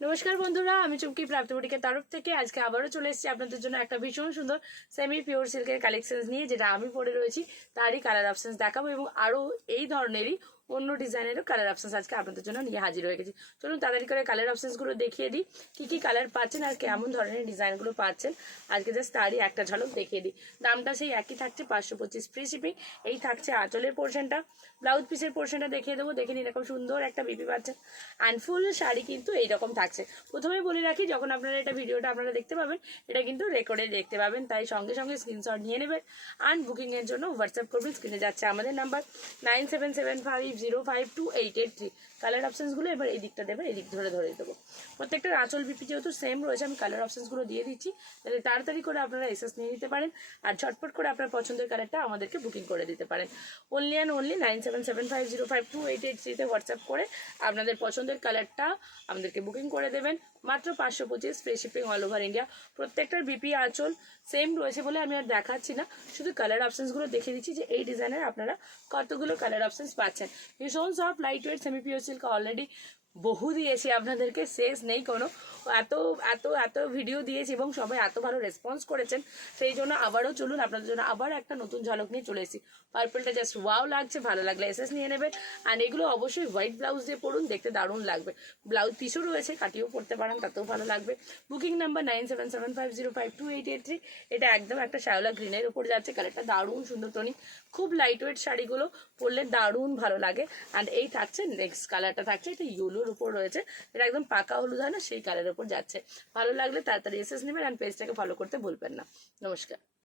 নমস্কার বন্ধুরা, আমি চুমকি প্রাপ্তবটিকের তরফ থেকে আজকে আবারও চলে এসেছি আপনাদের জন্য একটা ভীষণ সুন্দর সেমি পিওর সিল্কের কালেকশনস নিয়ে, যেটা আমি পরে রয়েছি তারই কালার অপশনস দেখাবো এবং আরও এই ধরনেরই অন্য ডিজাইনেরও কালার অপশনস আজকে আপনাদের জন্য নিয়ে হাজির হয়ে গেছি। চলুন তাড়াতাড়ি করে কালার অপশনসগুলো দেখিয়ে দিই, কী কালার পাচ্ছেন আর কেমন ধরনের ডিজাইনগুলো পাচ্ছেন। আজকে জাস্ট তারই একটা ঝলক দেখিয়ে দিই। দামটা সেই একই থাকছে, 525 ফ্রি শিপিং। এই থাকছে আঁচলের পোর্শনটা, ব্লাউজ পিসের পোর্শনটা দেখিয়ে দেবো। দেখে নিন, এরকম সুন্দর একটা বিপি পাচ্ছেন অ্যান্ড ফুল শাড়ি কিন্তু এইরকম থাকছে। প্রথমেই বলে রাখি, যখন আপনারা এটা ভিডিওটা আপনারা দেখতে পাবেন, এটা কিন্তু রেকর্ডে দেখতে পাবেন, তাই সঙ্গে সঙ্গে স্ক্রিনশট নিয়ে নেবেন অ্যান্ড বুকিংয়ের জন্য হোয়াটসঅ্যাপ করবেন। স্ক্রিনে যাচ্ছে আমাদের নাম্বার 9775052883। কালার অপশনসগুলো এবার এই দিকটা দেবেন, এই দিক ধরে ধরে দেবো। প্রত্যেকটা আঁচল বিপি যেহেতু সেম রয়েছে, আমি কালার অপশনসগুলো দিয়ে দিচ্ছি, তাহলে তাড়াতাড়ি করে আপনারা এসএস নিয়ে নিতে পারেন আর ঝটপট করে আপনার পছন্দের কালারটা আমাদেরকে বুকিং করে দিতে পারেন। অনলি অ্যান্ড অনলি 9775052883-তে হোয়াটসঅ্যাপ করে আপনাদের পছন্দের কালারটা আমাদেরকে বুকিং করে দেবেন। মাত্র 525 free shipping all over India. প্রত্যেকটার বিপি আঁচল সেম রয়েছে বলে আমি আর দেখাচ্ছি না, শুধু কালার অপশনসগুলো দেখে দিচ্ছি যে এই ডিজাইনের আপনারা কতগুলো কালার অপশনস পাচ্ছেন। ভীষণ soft light weight semi pure silk already বহু দিয়েছি আপনাদেরকে, শেষ নেই কোনো। এত এত এত ভিডিও দিয়েছি এবং সবাই এত ভালো রেসপন্স করেছেন, সেই জন্য আবারও চলুন আপনাদের জন্য আবার একটা নতুন ঝলক নিয়ে চলে এসেছি। পার্পলটা জাস্ট ওয়াও লাগছে, ভালো লাগলে এসএস নিয়ে নেবেন। অ্যান্ড এগুলো অবশ্যই হোয়াইট ব্লাউজ দিয়ে পরুন, দেখতে দারুণ লাগবে। ব্লাউজ পিসও রয়েছে, কাটিয়েও পরতে পারেন, তাতেও ভালো লাগবে। Booking number 9775052883। এটা একদম একটা শ্যাওলা গ্রিনের উপর যাচ্ছে, কালারটা দারুণ সুন্দর টনিক, খুব লাইট ওয়েট শাড়িগুলো পরলে দারুণ ভালো লাগে। অ্যান্ড এই থাকছে নেক্সট কালারটা, থাকছে এটা ইয়েলোর উপর রয়েছে, এটা একদম পাকা হলুদ হয় না, সেই কালারের উপর যাচ্ছে। ভালো লাগলে তাড়াতাড়ি এসএস নেবেন অ্যান্ড পেজটাকে ফলো করতে ভুলবেন না। নমস্কার।